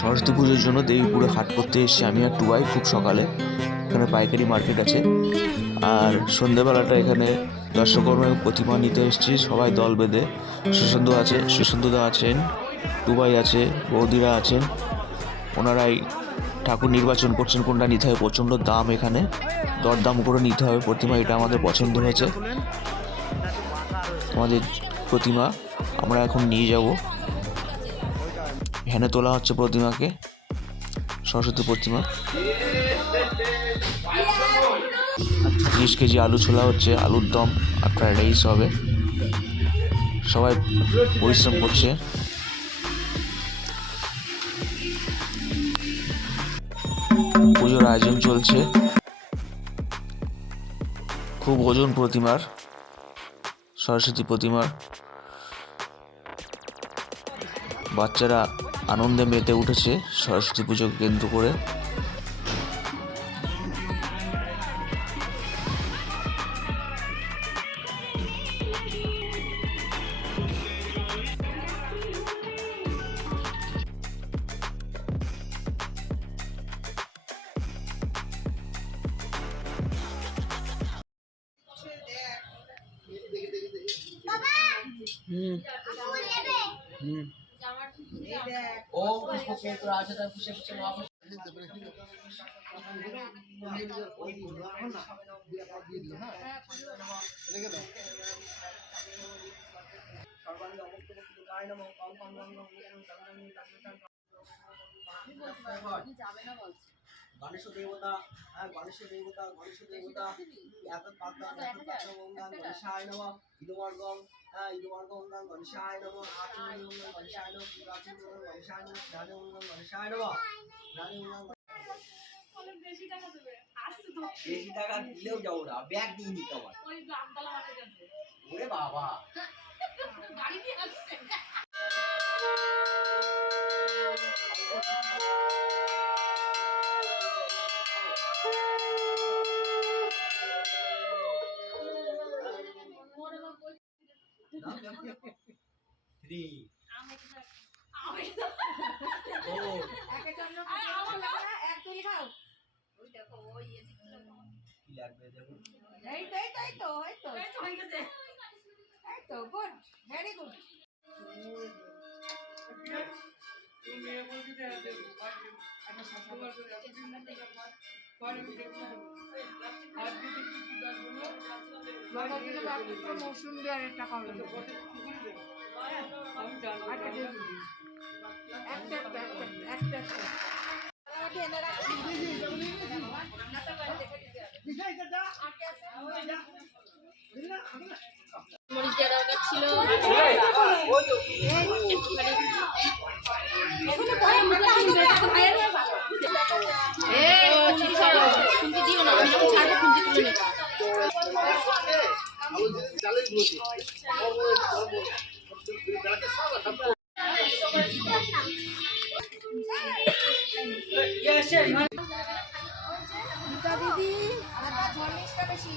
সরস্বতী পুজোর জন্য দেবীপুরে হাট করতে এসেছি আমি আর টুবাই খুব সকালে। এখানে পাইকারি মার্কেট আছে। আর সন্ধ্যেবেলাটা এখানে দর্শকর্মের প্রতিমা নিতে এসেছি সবাই দল বেঁধে। সুশান্তদা আছেন, টুবাই আছে, বৌদিরা আছেন। ওনারাই ঠাকুর নির্বাচন করছেন কোনটা নিতে হবে। প্রচণ্ড দাম এখানে, দরদাম করে নিতে হবে প্রতিমা। এটা আমাদের পছন্দ হয়েছে, আমাদের প্রতিমা আমরা এখন নিয়ে যাব। ভ্যানে তোলা হচ্ছে প্রতিমাকে, সরস্বতী প্রতিমা। 30 কেজি আলু ছোলা হচ্ছে, আলুর দম আর ফ্রাইড রাইস হবে। সবাই পরিশ্রম করছে। পুজোর আয়োজন চলছে। খুব ওজন প্রতিমার, সরস্বতী প্রতিমার। বাচ্চারা আনন্দে মেতে উঠেছে সরস্বতী পুজোকে কেন্দ্র করে। গণেশ দেবতা, গণেশ দেবতা, গণেশ দেবতা, এত পাতা গণেশায় নমঃ, ইদবর্গম, ইদবর্গম গণেশায় নমঃ, আচমনি গণেশায় নমঃ, পুরাচমনি গণেশায় নমঃ, ধানমনি গণেশায় নমঃ, ধানমনি। বেশি টাকা দিলেও যাবো না, ব্যাগ দিয়ে নিতে আমার। ওরে বাবা, গাড়ি দিয়ে আসছে। দিদি, ঝড় বেশি।